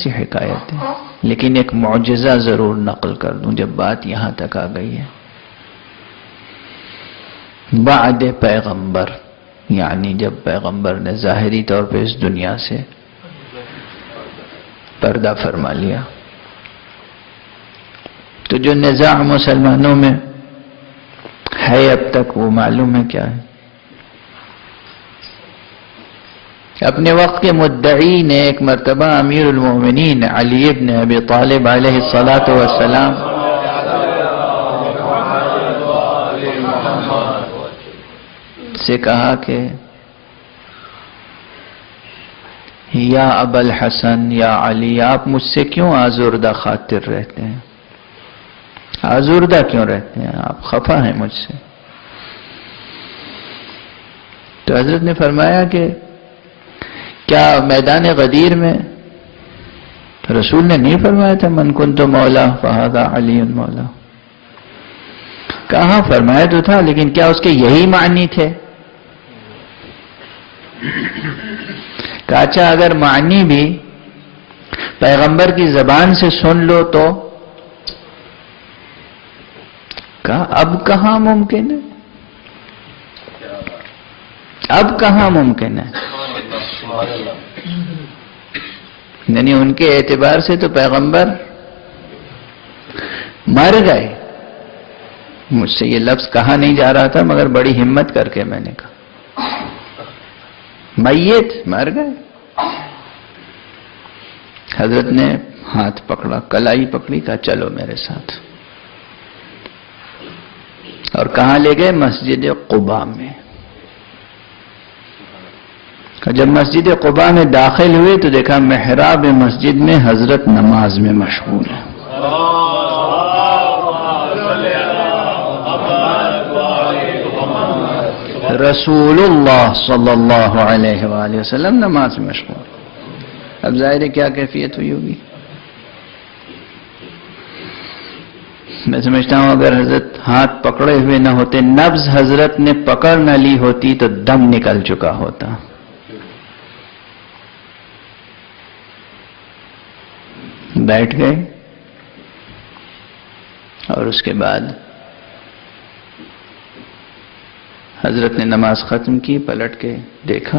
سی حکایتیں، لیکن ایک معجزہ ضرور نقل کر دوں جب بات یہاں تک آ گئی ہے۔ بعد پیغمبر، یعنی جب پیغمبر نے ظاہری طور پہ اس دنیا سے پردہ فرما لیا، تو جو نزاع مسلمانوں میں ہے اب تک وہ معلوم ہے کیا ہے؟ اپنے وقت کے مدعی نے ایک مرتبہ امیر المومنین علی ابن ابی طالب علیہ الصلاۃ والسلام سے کہا کہ یا ابا الحسن، یا علی، آپ مجھ سے کیوں آزردہ خاطر رہتے ہیں؟ آزردہ کیوں رہتے ہیں؟ آپ خفا ہیں مجھ سے؟ تو حضرت نے فرمایا کہ کیا میدان غدیر میں رسول نے نہیں فرمایا تھا من کنت مولا فہذا علی مولا؟ کہاں فرمایا تو تھا، لیکن کیا اس کے یہی معنی تھے؟ اچھا اگر معنی بھی پیغمبر کی زبان سے سن لو تو کہا اب کہاں ممکن ہے؟ اب کہاں ممکن ہے؟ یعنی ان کے اعتبار سے تو پیغمبر مر گئے۔ مجھ سے یہ لفظ کہا نہیں جا رہا تھا مگر بڑی ہمت کر کے میں نے کہا میت مر گئے۔ حضرت نے ہاتھ پکڑا، کلائی پکڑی، کہا چلو میرے ساتھ، اور کہاں لے گئے؟ مسجد قباء میں۔ جب مسجد قباء میں داخل ہوئے تو دیکھا محراب مسجد میں حضرت نماز میں مشغول ہے۔ رسول اللہ صلی اللہ علیہ وآلہ وسلم نماز میں مشغول۔ اب ظاہر ہے کیا کیفیت ہوئی ہوگی؟ میں سمجھتا ہوں اگر حضرت ہاتھ پکڑے ہوئے نہ ہوتے، نبض حضرت نے پکڑ نہ لی ہوتی تو دم نکل چکا ہوتا۔ بیٹھ گئے اور اس کے بعد حضرت نے نماز ختم کی، پلٹ کے دیکھا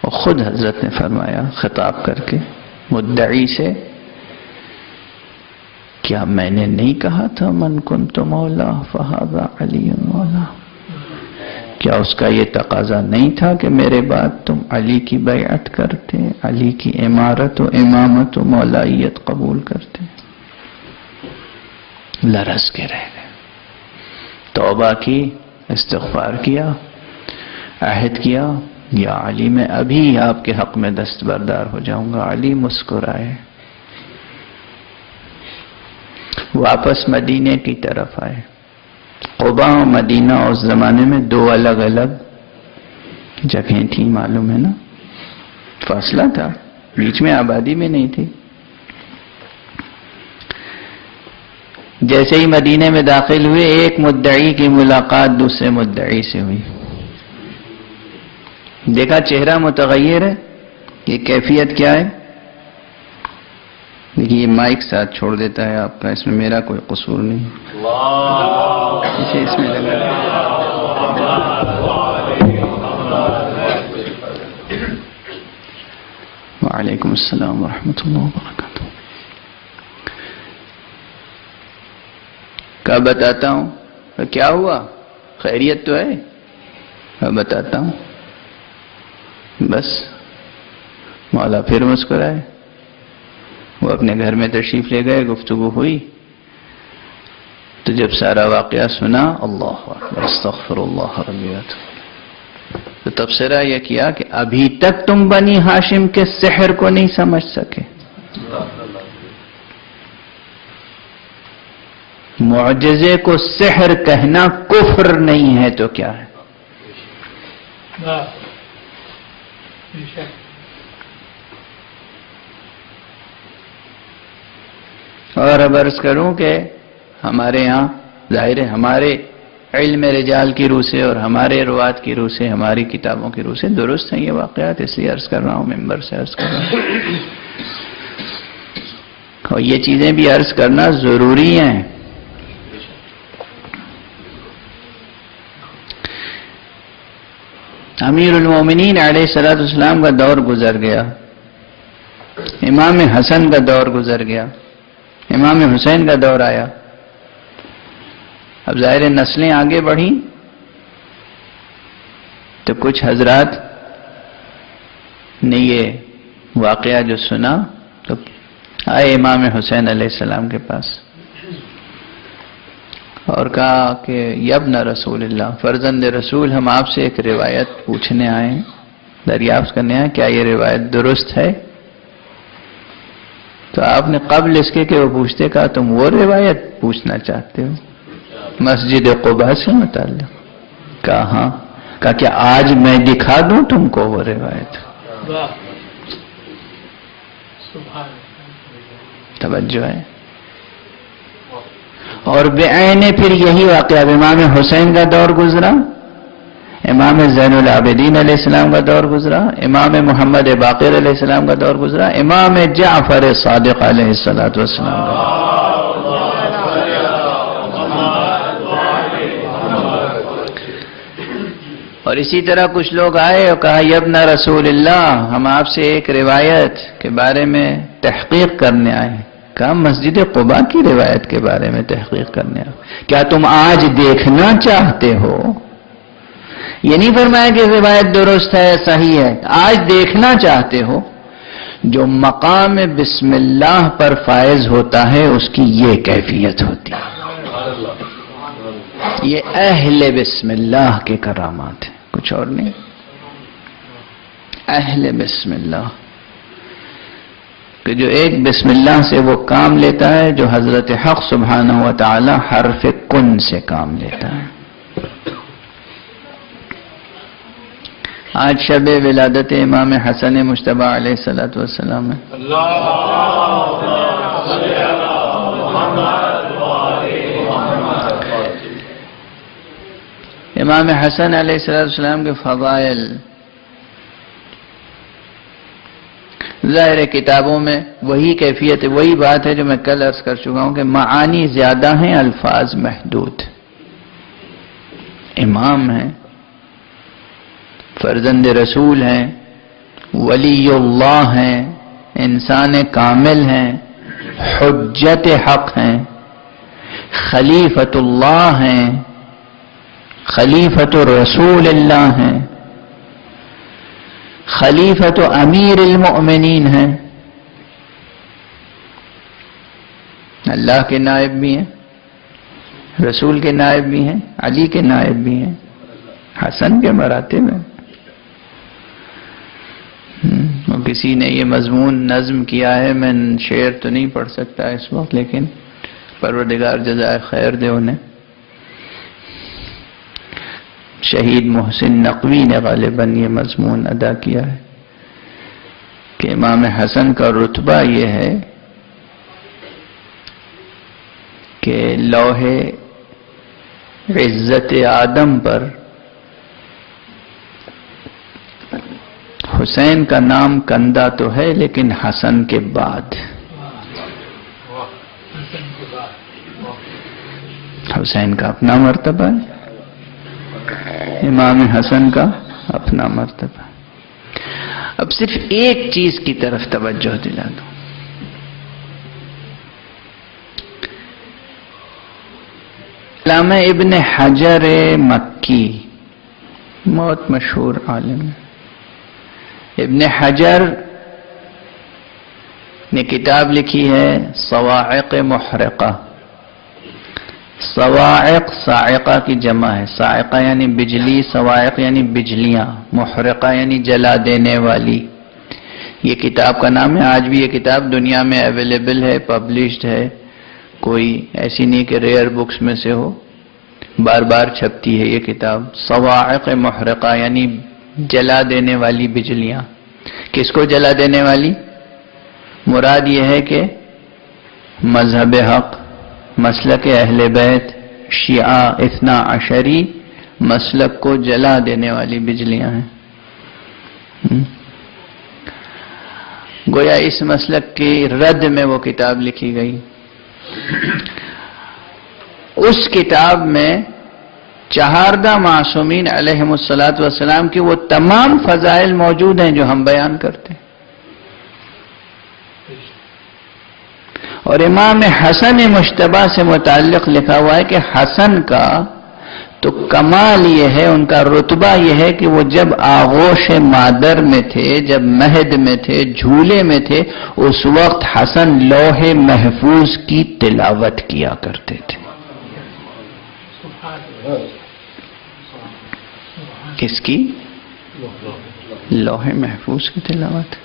اور خود حضرت نے فرمایا خطاب کر کے مدعی سے، کیا میں نے نہیں کہا تھا من کنت مولا فہذا علی مولا؟ کیا اس کا یہ تقاضا نہیں تھا کہ میرے بعد تم علی کی بیعت کرتے، علی کی امارت و امامت و مولائیت قبول کرتے؟ لرز کے رہ گئے، توبہ کی، استغفار کیا، عہد کیا یا علی میں ابھی آپ کے حق میں دستبردار ہو جاؤں گا۔ علی مسکرائے، واپس مدینے کی طرف آئے۔ قباء و مدینہ اس زمانے میں دو الگ الگ جگہیں تھیں، معلوم ہے نا، فاصلہ تھا، بیچ میں آبادی میں نہیں تھی۔ جیسے ہی مدینے میں داخل ہوئے ایک مدعی کی ملاقات دوسرے مدعی سے ہوئی، دیکھا چہرہ متغیر ہے، یہ کیفیت کیا ہے؟ دیکھیے یہ مائک ساتھ چھوڑ دیتا ہے آپ کا، اس میں میرا کوئی قصور نہیں، اسے اس میں لگا۔ وعلیکم السلام ورحمۃ اللہ وبرکاتہ۔ کب بتاتا ہوں؟ کیا ہوا؟ خیریت تو ہے؟ اب بتاتا ہوں۔ بس مولا پھر مسکرائے، وہ اپنے گھر میں تشریف لے گئے، گفتگو ہوئی، تو جب سارا واقعہ سنا، اللہ اکبر استغفر اللہ ربی تو تبصرہ یہ کیا کہ ابھی تک تم بنی ہاشم کے سحر کو نہیں سمجھ سکے۔ معجزے کو سحر کہنا کفر نہیں ہے تو کیا ہے؟ اور اب عرض کروں کہ ہمارے ہاں ظاہر ہے ہمارے علم رجال کی روح سے اور ہمارے روات کی روح سے، ہماری کتابوں کی روح سے درست ہیں یہ واقعات، اس لیے عرض کر رہا ہوں، ممبر سے عرض کر رہا ہوں۔ اور یہ چیزیں بھی عرض کرنا ضروری ہیں. امیر المومنین علیہ الصلوۃ والسلام کا دور گزر گیا، امام حسن کا دور گزر گیا، امام حسین کا دور آیا. اب ظاہر نسلیں آگے بڑھیں تو کچھ حضرات نے یہ واقعہ جو سنا تو آئے امام حسین علیہ السلام کے پاس اور کہا کہ یابن رسول اللہ، فرزند رسول، ہم آپ سے ایک روایت پوچھنے آئے ہیں، دریافت کرنے آئے، کیا یہ روایت درست ہے؟ تو آپ نے قبل اس کے کہ وہ پوچھتے کہا تم وہ روایت پوچھنا چاہتے ہو مسجد قباء سے متعلق؟ کہا ہاں. کہا کہ آج میں دکھا دوں تم کو وہ روایت. توجہ ہے. اور بعین پھر یہی واقعہ امام حسین کا دور گزرا، امام زین العابدین علیہ السلام کا دور گزرا، امام محمد باقر علیہ السلام کا دور گزرا، امام جعفر صادق علیہ السلام کا. اور اسی طرح کچھ لوگ آئے اور کہا یابن رسول اللہ، ہم آپ سے ایک روایت کے بارے میں تحقیق کرنے آئے ہیں. کہا مسجد قباء کی روایت کے بارے میں تحقیق کرنے آئے، کیا تم آج دیکھنا چاہتے ہو؟ یہ نہیں فرمایا کہ روایت درست ہے، صحیح ہے، آج دیکھنا چاہتے ہو. جو مقام بسم اللہ پر فائز ہوتا ہے اس کی یہ کیفیت ہوتی ہے. یہ اہل بسم اللہ کے کرامات ہیں، کچھ اور نہیں. اہل بسم اللہ کہ جو ایک بسم اللہ سے وہ کام لیتا ہے جو حضرت حق سبحانہ و تعالی حرف کن سے کام لیتا ہے. آج شب ولادت امام حسن مجتبی علیہ السلام ہے. امام حسن علیہ السلام کے فضائل ظاہر کتابوں میں وہی کیفیت ہے، وہی بات ہے جو میں کل عرض کر چکا ہوں کہ معانی زیادہ ہیں، الفاظ محدود. امام ہیں، فرزند رسول ہیں، ولی اللہ ہیں، انسان کامل ہیں، حجت حق ہیں، خلیفۃ اللہ ہیں، خلیفۃ رسول اللہ ہیں، خلیفۃ امیر المؤمنین ہیں، اللہ کے نائب بھی ہیں، رسول کے نائب بھی ہیں، علی کے نائب بھی ہیں، حسن کے مراتب ہیں. کسی نے یہ مضمون نظم کیا ہے، میں شعر تو نہیں پڑھ سکتا اس وقت، لیکن پروردگار جزائے خیر دے انہیں. شہید محسن نقوی نے غالباً یہ مضمون ادا کیا ہے کہ امام حسن کا رتبہ یہ ہے کہ لوح عزت آدم پر حسین کا نام کندہ تو ہے لیکن حسن کے بعد. حسین کا اپنا مرتبہ ہے، امام حسن کا اپنا مرتبہ. اب صرف ایک چیز کی طرف توجہ دلا دو. علامہ ابن حجر مکی بہت مشہور عالم ہے. ابن حجر نے کتاب لکھی ہے صواعق محرقہ. صواعق صاعقہ کی جمع ہے، صاعقہ یعنی بجلی، صواعق یعنی بجلیاں، محرقہ یعنی جلا دینے والی. یہ کتاب کا نام ہے. آج بھی یہ کتاب دنیا میں اویلیبل ہے، پبلشڈ ہے، کوئی ایسی نہیں کہ ریئر بکس میں سے ہو، بار بار چھپتی ہے یہ کتاب. صواعق محرقہ یعنی جلا دینے والی بجلیاں. کس کو جلا دینے والی؟ مراد یہ ہے کہ مذہب حق، مسلک اہل بیت، شیعہ اثنا عشری مسلک کو جلا دینے والی بجلیاں ہیں. گویا اس مسلک کی رد میں وہ کتاب لکھی گئی. اس کتاب میں چہاردہ معصومین علیہم الصلاۃ والسلام کی وہ تمام فضائل موجود ہیں جو ہم بیان کرتے ہیں. اور امام حسن مجتبی سے متعلق لکھا ہوا ہے کہ حسن کا تو کمال یہ ہے، ان کا رتبہ یہ ہے کہ وہ جب آغوش مادر میں تھے، جب مہد میں تھے، جھولے میں تھے، اس وقت حسن لوح محفوظ کی تلاوت کیا کرتے تھے. کس کی؟ لوح محفوظ کی تلاوت.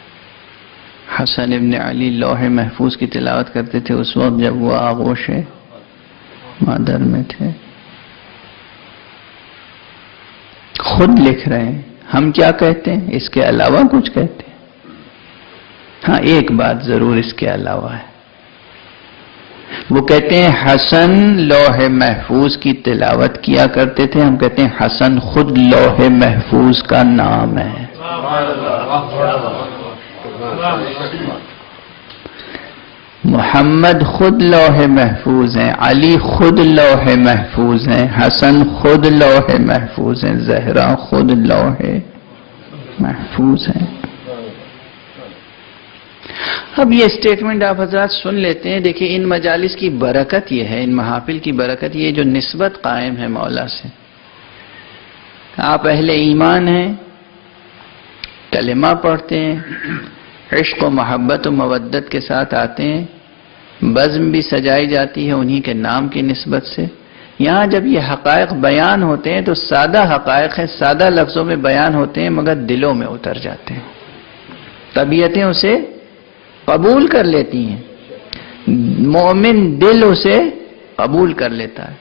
حسن ابن علی لوح محفوظ کی تلاوت کرتے تھے اس وقت جب وہ آغوش مادر میں تھے. خود لکھ رہے ہیں. ہم کیا کہتے ہیں؟ اس کے علاوہ کچھ کہتے ہیں؟ ہاں ایک بات ضرور اس کے علاوہ ہے. وہ کہتے ہیں حسن لوح محفوظ کی تلاوت کیا کرتے تھے. ہم کہتے ہیں حسن خود لوح محفوظ کا نام ہے. محمد خود لوح محفوظ ہیں، علی خود لوح محفوظ ہیں، حسن خود لوح محفوظ ہیں، زہرا خود لوح محفوظ ہیں. اب یہ اسٹیٹمنٹ آپ حضرات سن لیتے ہیں. دیکھیں ان مجالس کی برکت یہ ہے، ان محافل کی برکت یہ جو نسبت قائم ہے مولا سے. آپ اہل ایمان ہیں، کلمہ پڑھتے ہیں، عشق و محبت و مودت کے ساتھ آتے ہیں، بزم بھی سجائی جاتی ہے انہی کے نام کی نسبت سے. یہاں جب یہ حقائق بیان ہوتے ہیں تو سادہ حقائق ہیں، سادہ لفظوں میں بیان ہوتے ہیں، مگر دلوں میں اتر جاتے ہیں. طبیعتیں اسے قبول کر لیتی ہیں، مومن دل اسے قبول کر لیتا ہے.